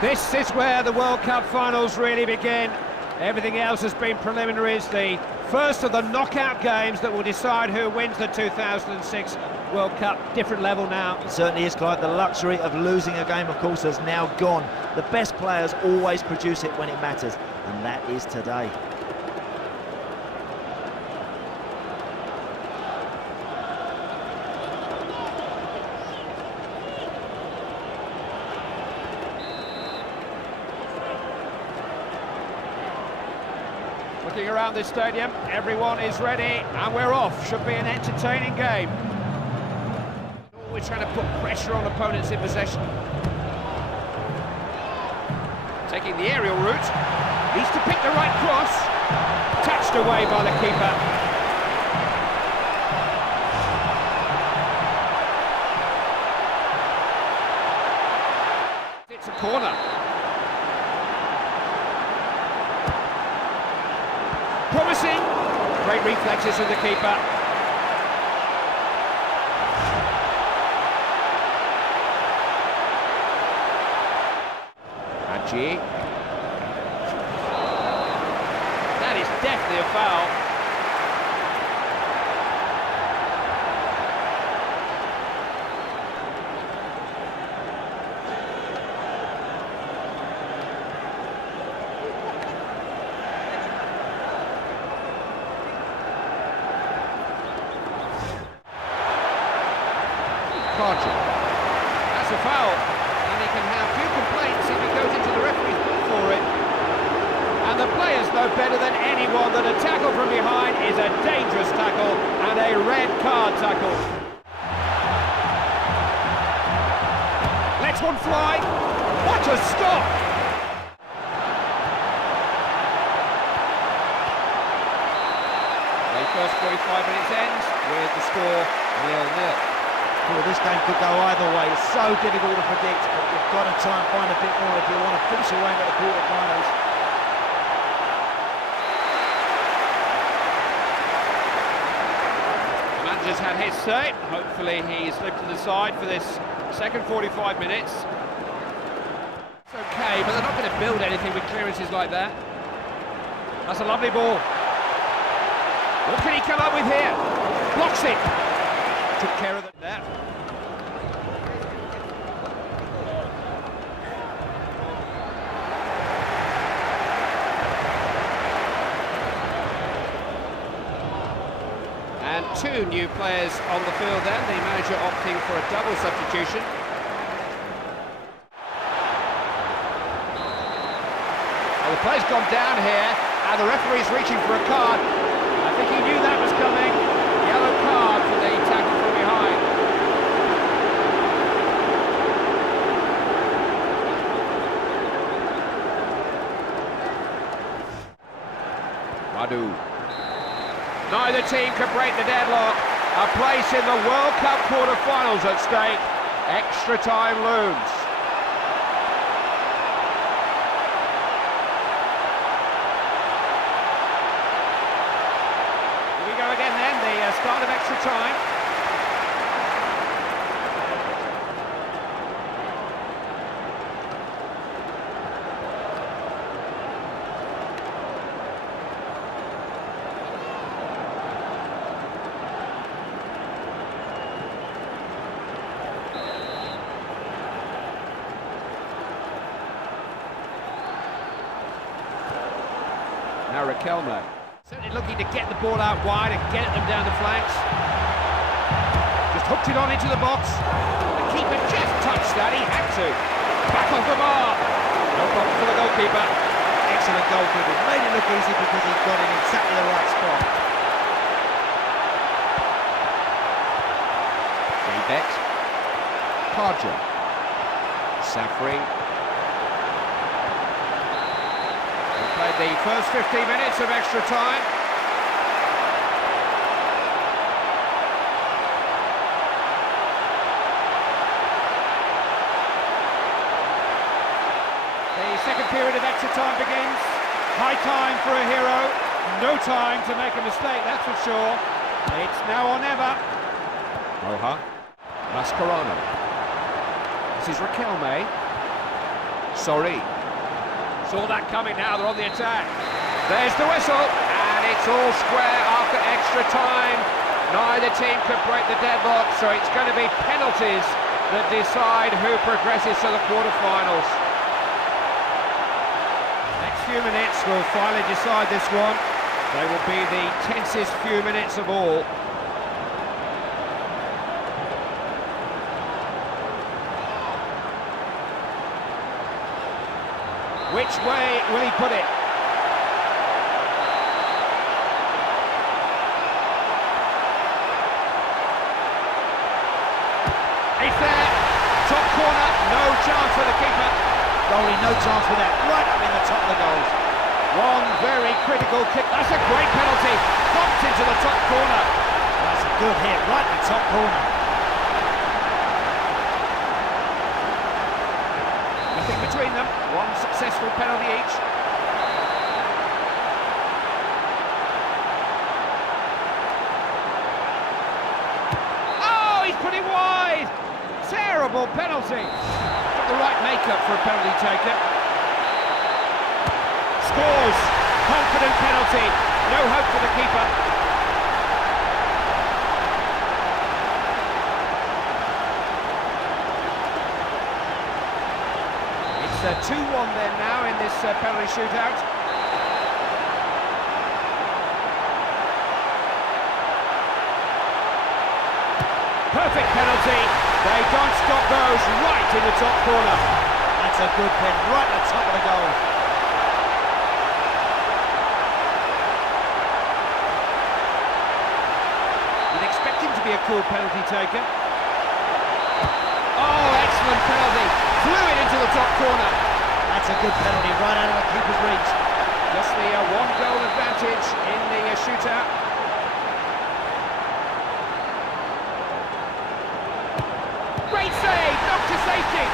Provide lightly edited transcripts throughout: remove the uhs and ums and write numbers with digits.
This is where the World Cup finals really begin. Everything else has been preliminaries. The first of the knockout games that will decide who wins the 2006 World Cup. Different level now. It certainly is, Clive. The luxury of losing a game, of course, has now gone. The best players always produce it when it matters, and that is today. Looking around this stadium, everyone is ready, and we're off. Should be an entertaining game. We're trying to put pressure on opponents in possession. Taking the aerial route, needs to pick the right cross. Touched away by the keeper. It's a corner. Promising. Great reflexes of the keeper. Angie. That is definitely a foul. That's a foul, and he can have few complaints if he goes into the referee's book for it. And the players know better than anyone that a tackle from behind is a dangerous tackle and a red card tackle. Lets one fly. What a stop! The first 45 minutes ends with the score 0-0. Well, this game could go either way. It's so difficult to predict, but you've got to try and find a bit more if you want to finish away at the quarterfinals. The manager's had his say. Hopefully he's lifted aside for this second 45 minutes. It's okay, but they're not going to build anything with clearances like that. That's a lovely ball. What can he come up with here? Blocks it. Took care of that. And two new players on the field then, the manager opting for a double substitution. Well, the play's gone down here, and the referee's reaching for a card. I think he knew that was coming. Yellow card for the tackle from behind. Madu. Neither team can break the deadlock. A place in the World Cup quarter-finals at stake. Extra time looms. Here we go again then, the start of extra time. Now Raquelme, certainly looking to get the ball out wide and get them down the flanks. Just hooked it on into the box. The keeper just touched that, he had to. Back off the bar. No problem for the goalkeeper. Excellent goalkeeper. Made it look easy because he got in exactly the right spot. Daybet. Parja. Safri. Played the first 15 minutes of extra time. The second period of extra time begins. High time for a hero. No time to make a mistake, that's for sure. It's now or never. Moha. Mascherano. This is Raquelme. Sorry. Saw that coming now, they're on the attack. There's the whistle, and it's all square after extra time. Neither team could break the deadlock, so it's going to be penalties that decide who progresses to the quarter-finals. Next few minutes will finally decide this one. They will be the tensest few minutes of all. Which way will he put it? He's there, top corner, no chance for the keeper. Goalie, no chance for that, right up in the top of the goals. One very critical kick, that's a great penalty, bumped into the top corner. That's a good hit, right in the top corner. Nothing between them, one successful penalty each. Oh, he's put it wide! Terrible penalty. Got the right makeup for a penalty taker. Scores. Confident penalty. No hope for the keeper. It's 2-1 then now in this penalty shootout. Perfect penalty. They don't stop those, right in the top corner. That's a good pen, right at the top of the goal. You'd expect him to be a cool penalty taker. Oh, excellent penalty. Flew it into the top corner. That's a good penalty, right out of the keeper's reach. Just the one-goal advantage in the shootout. Great save, knocked to safety.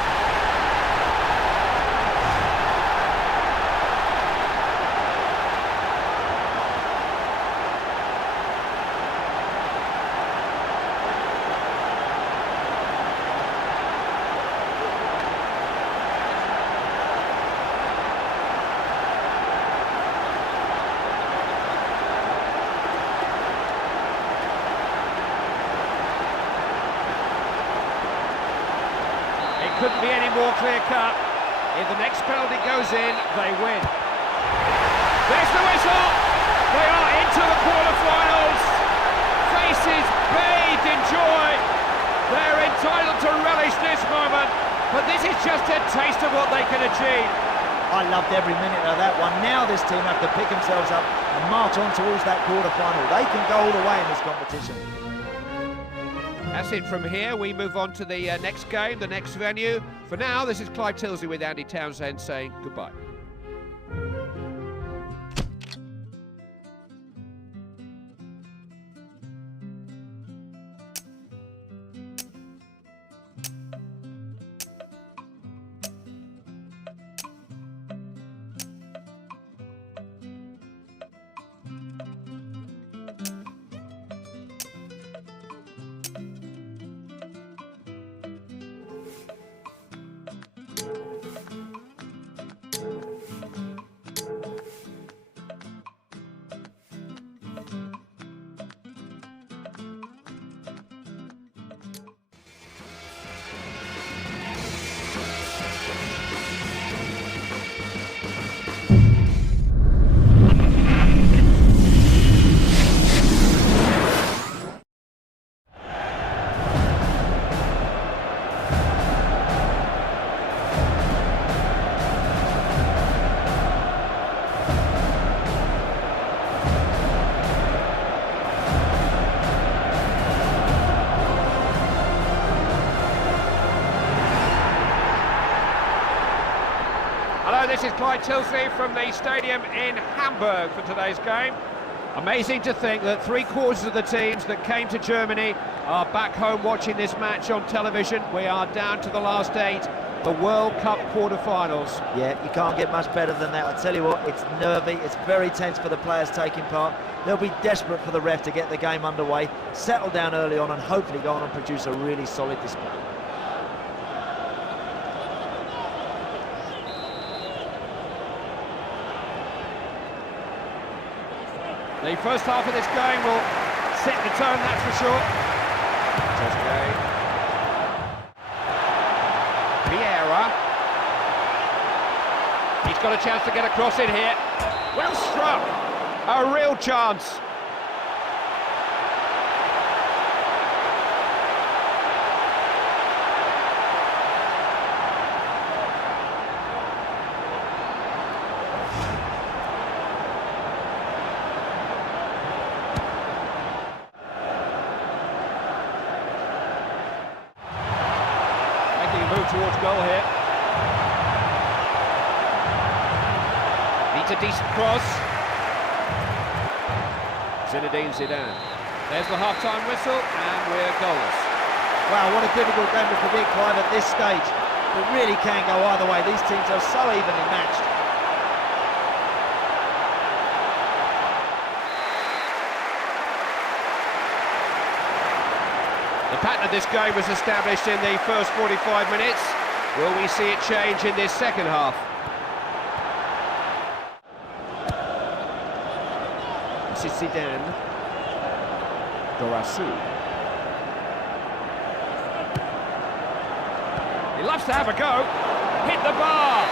Couldn't be any more clear-cut. If the next penalty goes in, they win. There's the whistle! They are into the quarter-finals! Faces bathed in joy! They're entitled to relish this moment, but this is just a taste of what they can achieve. I loved every minute of that one. Now this team have to pick themselves up and march on towards that quarter-final. They can go all the way in this competition. That's it from here. We move on to the next game, the next venue. For now, this is Clive Tilsley with Andy Townsend saying goodbye. This is Clive Tilsley from the stadium in Hamburg for today's game. Amazing to think that 3/4 of the teams that came to Germany are back home watching this match on television. We are down to the last 8, the World Cup quarter-finals. Yeah, you can't get much better than that. I tell you what, it's nervy, it's very tense for the players taking part. They'll be desperate for the ref to get the game underway, settle down early on and hopefully go on and produce a really solid display. The first half of this game will set the tone, that's for sure. Vieira. He's got a chance to get across in here. Well struck. A real chance. Move towards goal here. Needs a decent cross. Zinedine Zidane. There's the half-time whistle, and we're goalless. Wow, what a difficult game to predict, Clive, at this stage. It really can go either way. These teams are so evenly matched. The pattern of this game was established in the first 45 minutes. Will we see it change in this second half? This is Zidane. Dorasu. He loves to have a go. Hit the bar.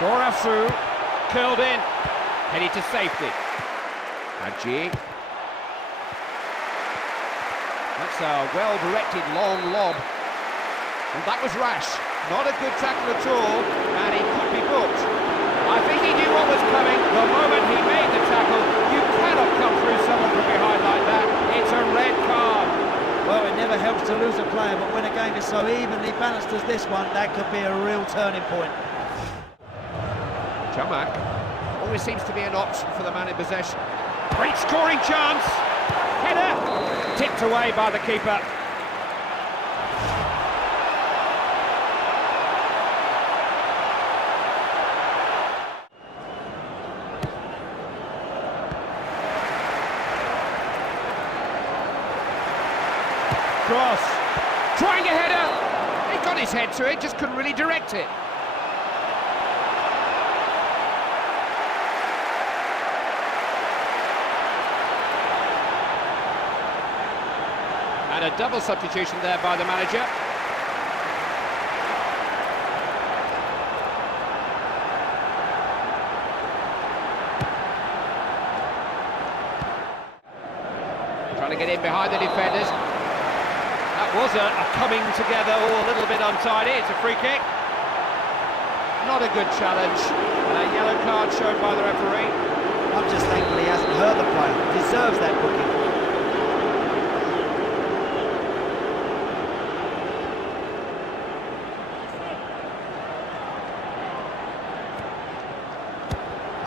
Dorasu, curled in, headed to safety. Hadji. That's a well-directed long lob. And that was rash. Not a good tackle at all, and he could be booked. I think he knew what was coming the moment he made the tackle. You cannot come through someone from behind like that. It's a red card. Well, it never helps to lose a player, but when a game is so evenly balanced as this one, that could be a real turning point. Chamak always seems to be an option for the man in possession. Great scoring chance. Header tipped away by the keeper. Cross. Trying a header. He got his head to it, just couldn't really direct it. And a double substitution there by the manager. Trying to get in behind the defenders. That was a coming together, a little bit untidy. It's a free kick. Not a good challenge. And a yellow card shown by the referee. I'm just thankful he hasn't hurt the player. He deserves that booking.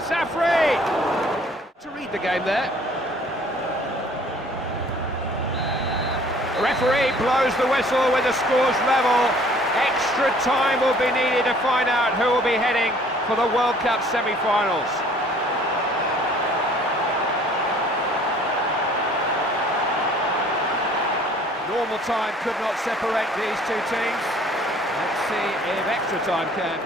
Safri to read the game there. The referee blows the whistle with the scores level. Extra time will be needed to find out who will be heading for the World Cup semi-finals. Normal time could not separate these two teams. Let's see if extra time can.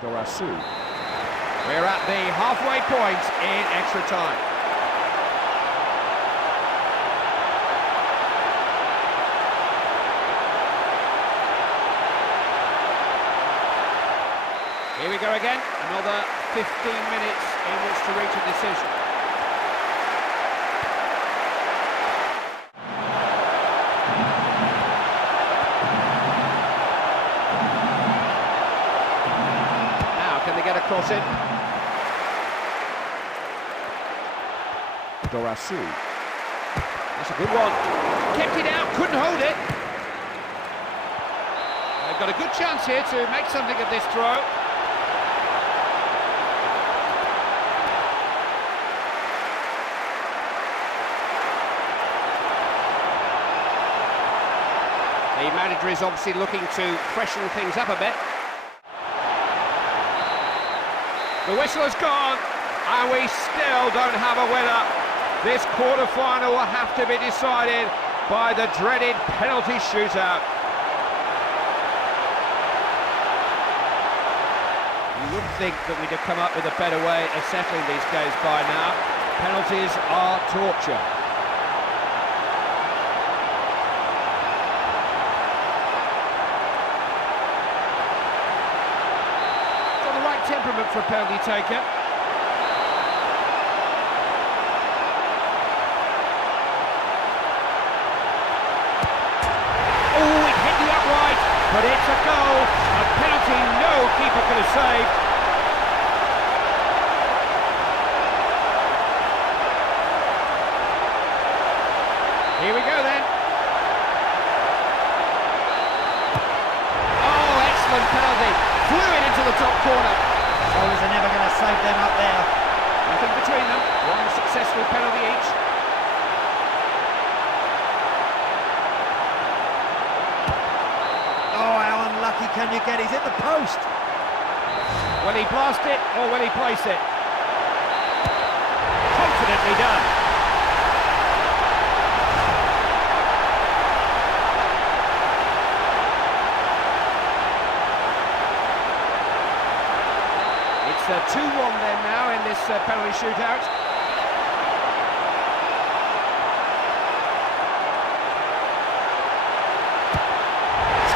Dorasu. We're at the halfway point in extra time. Here we go again, another 15 minutes in which to reach a decision. Get a cross in. Dorasu. That's a good one. Kept it out, couldn't hold it. They've got a good chance here to make something of this throw. The manager is obviously looking to freshen things up a bit. The whistle has gone, and we still don't have a winner. This quarter-final will have to be decided by the dreaded penalty shootout. You wouldn't think that we'd have come up with a better way of settling these games by now. Penalties are torture. Temperament for a penalty taker. Oh, it hit the upright, but it's a goal. A penalty no keeper could have saved. Here we go then. Oh, excellent penalty. Flew it into the top corner. Bowlers are never going to save them up there. Nothing between them. One successful penalty each. Oh, how unlucky can you get? He's hit the post. Will he blast it or will he place it? Confidently done. It's 2-1 then now in this penalty shootout.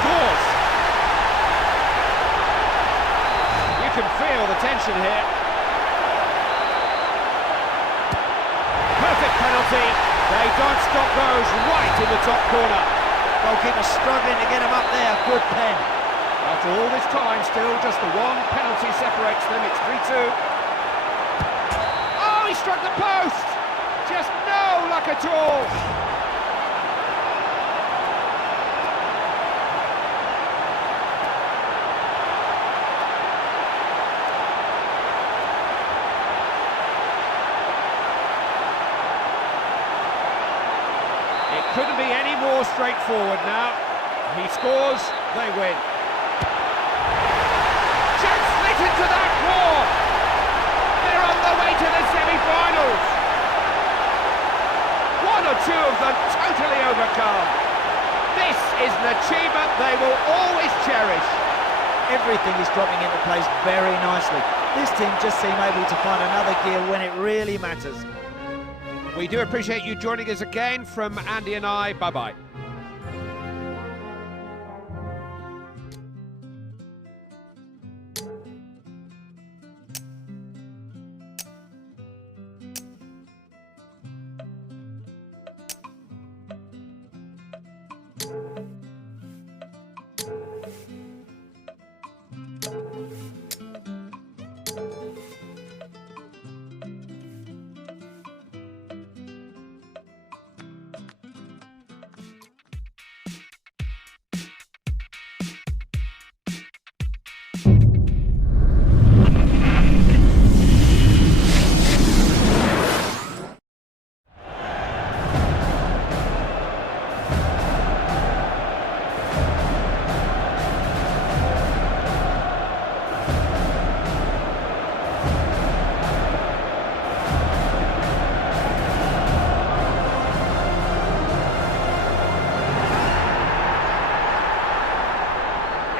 Scores! You can feel the tension here. Perfect penalty. They don't stop those right in the top corner. Goalkeeper struggling to get him up there. Good pen. After all this time, still just the one penalty separates them. It's 3-2. Oh, he struck the post! Just no luck at all. It couldn't be any more straightforward now. He scores, they win. Into that war. They're on the way to the semi-finals. One or two of them totally overcome. This is an achievement they will always cherish. Everything is dropping into place very nicely. This team just seem able to find another gear when it really matters. We do appreciate you joining us again. From Andy and I, bye-bye.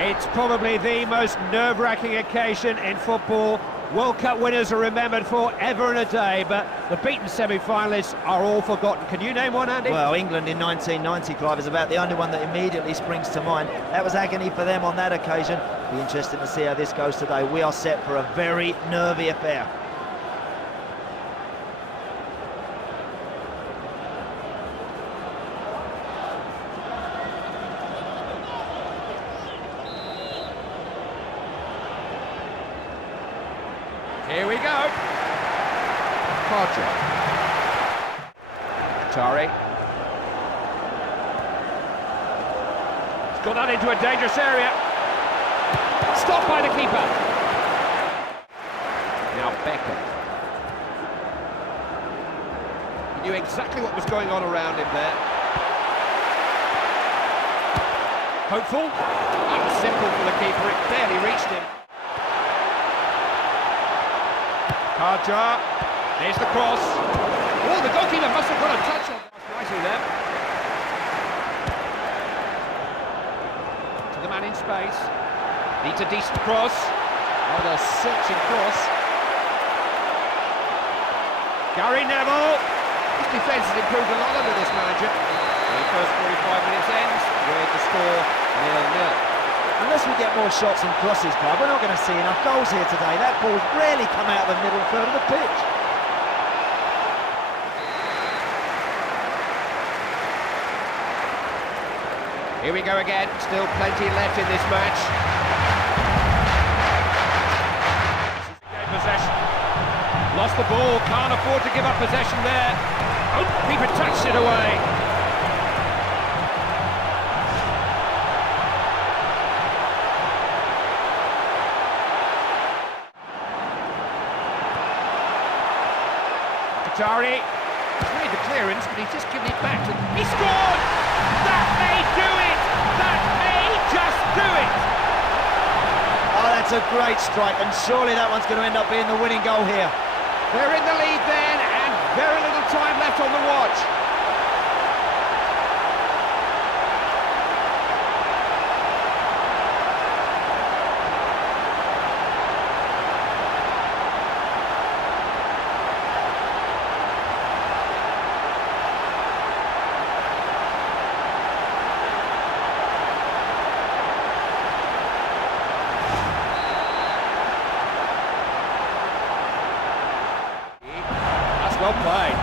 It's probably the most nerve-wracking occasion in football. World Cup winners are remembered forever and a day, but the beaten semi-finalists are all forgotten. Can you name one, Andy? Well, England in 1990, Clive, is about the only one that immediately springs to mind. That was agony for them on that occasion. Be interesting to see how this goes today. We are set for a very nervy affair. Here we go. Atari. got that into a dangerous area. Stopped by the keeper. Now Beckham. He knew exactly what was going on around him there. Hopeful. That was simple for the keeper, it barely reached him. Karja. There's the cross. Oh, the goalkeeper must have got a touch on that nicely there. To the man in space. Needs a decent cross. What a searching cross. Gary Neville. His defence has improved a lot under this manager. The first 45 minutes ends with the score 0-0. Unless we get more shots and crosses, Clive, we're not going to see enough goals here today. That ball's rarely come out of the middle third of the pitch. Here we go again, still plenty left in this match. Possession. Lost the ball, can't afford to give up possession there. Oh, keeper touched it away. Qatari made the clearance, but he's just given it back to... He scored! That may do it! That may just do it! Oh, that's a great strike, and surely that one's going to end up being the winning goal here. They're in the lead then, and very little time left on the watch. Well played.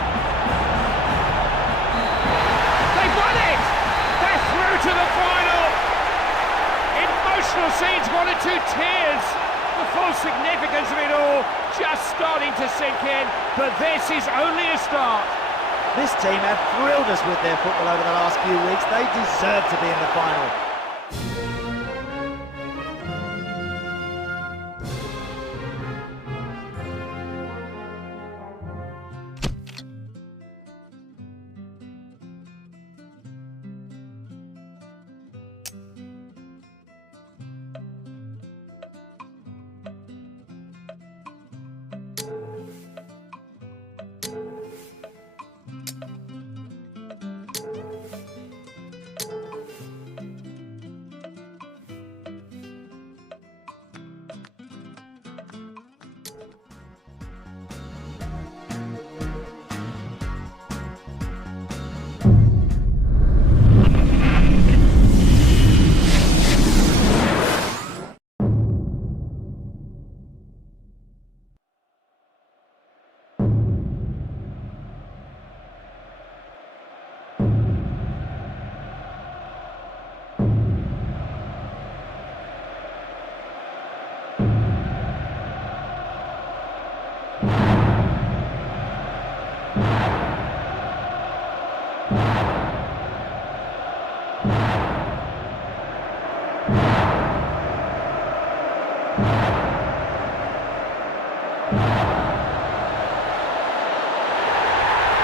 They've won it! They're through to the final! Emotional scenes, one or two tears. The full significance of it all just starting to sink in, but this is only a start. This team have thrilled us with their football over the last few weeks. They deserve to be in the final.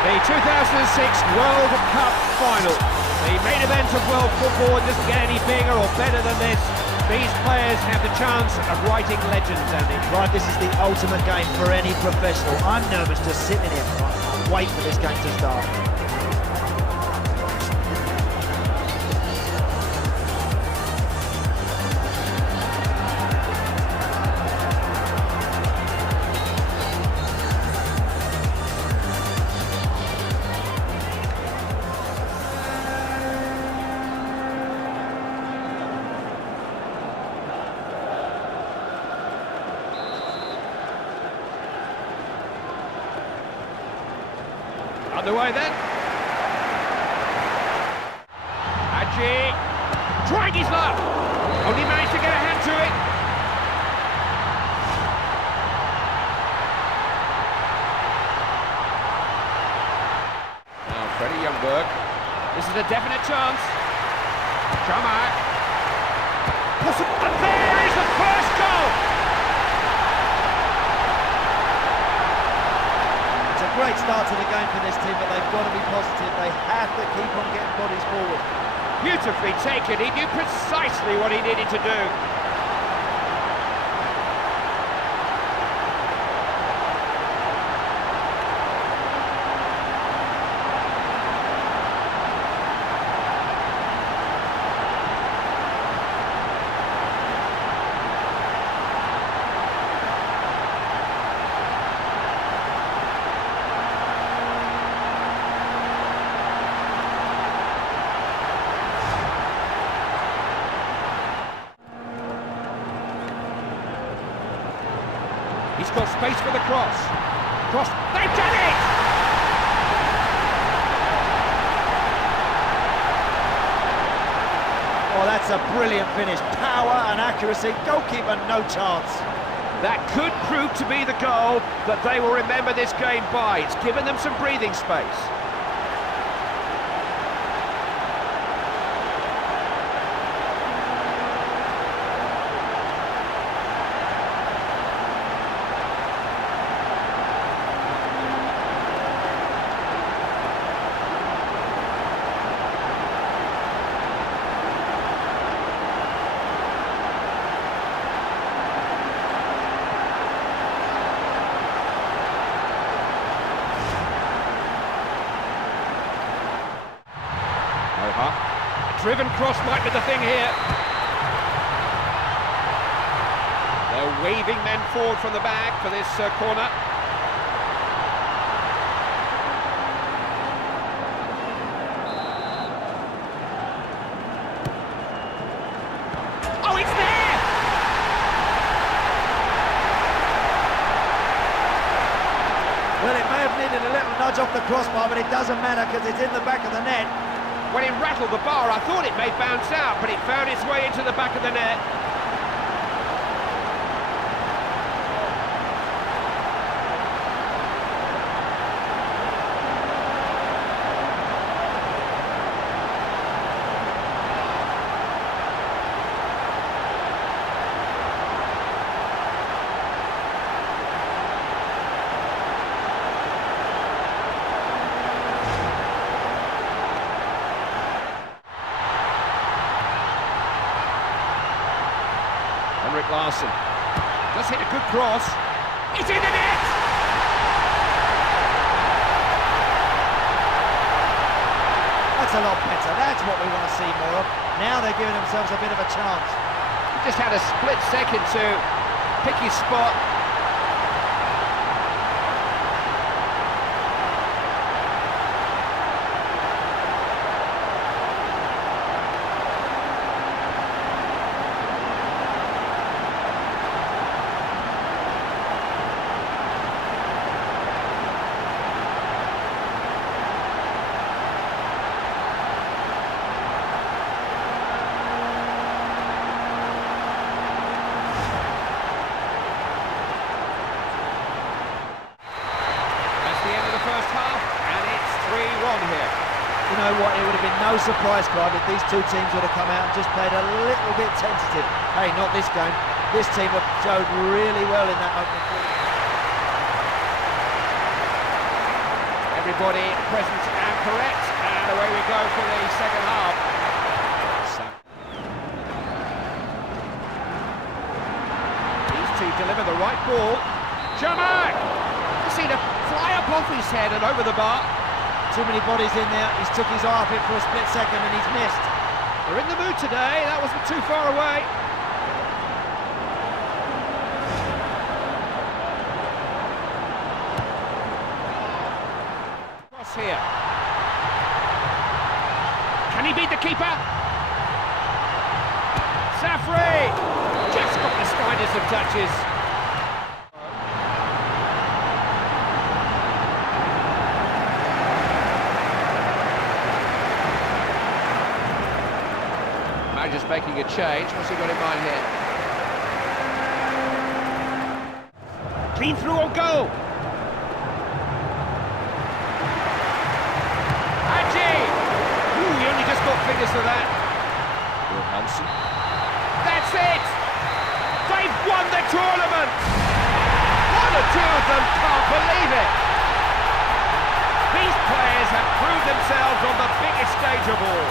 The 2006 World Cup final. The main event of world football doesn't get any bigger or better than this. These players have the chance of writing legends, Andy. Right, this is the ultimate game for any professional. I'm nervous just sitting here. I can't wait for this game to start. Underway then. Hadji trying his luck. Only managed to get a hand to it. Now Freddie Youngberg. This is a definite chance. Chamak. And there is the first goal! It's a great start to the game for this team, but they've got to be positive. They have to keep on getting bodies forward. Beautifully taken, he knew precisely what he needed to do. He's got space for the cross. Cross, they've done it! Oh, that's a brilliant finish. Power and accuracy, goalkeeper no chance. That could prove to be the goal that they will remember this game by. It's given them some breathing space. A driven cross might be the thing here. They're waving men forward from the back for this corner. Oh, it's there! Well, it may have needed a little nudge off the crossbar, but it doesn't matter because it's in the back of the net. When it rattled the bar, I thought it may bounce out, but it found its way into the back of the net. Larson does hit a good cross. It's in the net! That's a lot better. That's what we want to see more of. Now they're giving themselves a bit of a chance. He just had a split second to pick his spot. You know what, it would have been no surprise, Clive, if these two teams would have come out and just played a little bit tentative. Hey, not this game. This team have showed really well in that opening quarter. Everybody present and correct, and away we go for the second half. These two deliver the right ball. Jamak! You see the fly up off his head and over the bar. Too many bodies in there. He's took his eye off it for a split second and he's missed. They're in the mood today. That wasn't too far away. Cross here. Can he beat the keeper? Safri! Just got the slightest of touches. Just making a change. What's he got in mind here? Clean through or go? Haji! Ooh, he only just got fingers to that. Wilhelmsen. That's That's it! They've won the tournament! One or two of them can't believe it! These players have proved themselves on the biggest stage of all.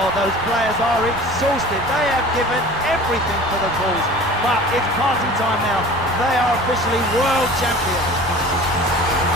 Oh, those players are exhausted. They have given everything for the cause. But it's party time now. They are officially world champions.